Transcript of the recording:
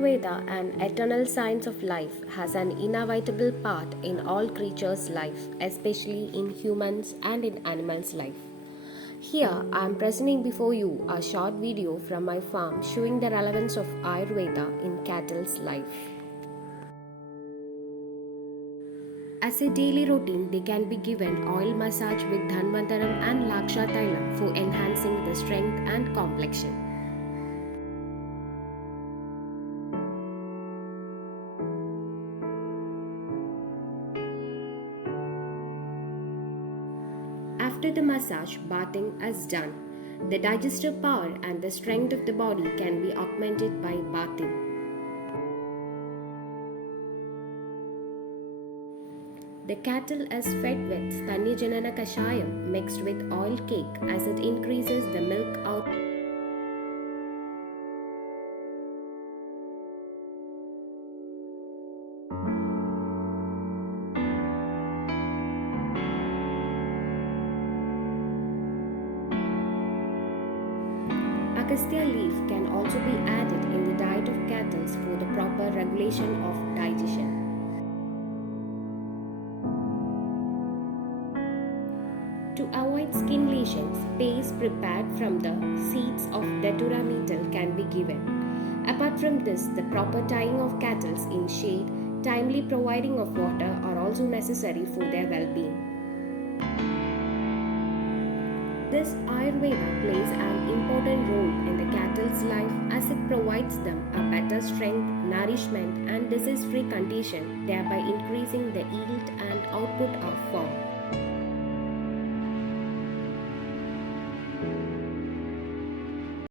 Ayurveda, an eternal science of life, has an inevitable part in all creatures' life, especially in humans and in animals' life. Here, I am presenting before you a short video from my farm showing the relevance of Ayurveda in cattle's life. As a daily routine, they can be given oil massage with Dhanvantaram and Laksha Tailam for enhancing the strength and complexion. After the massage, bathing is done. The digestive power and the strength of the body can be augmented by bathing. The cattle is fed with Stanyajanana Kashayam mixed with oil cake as it increases the milk output. Agastya leaf can also be added in the diet of cattle for the proper regulation of digestion. To avoid skin lesions, paste prepared from the seeds of Datura nettle can be given. Apart from this, the proper tying of cattle in shade, timely providing of water are also necessary for their well-being. This Ayurveda plays an important role in the cattle's life as it provides them a better strength, nourishment and disease-free condition, thereby increasing the yield and output of farm.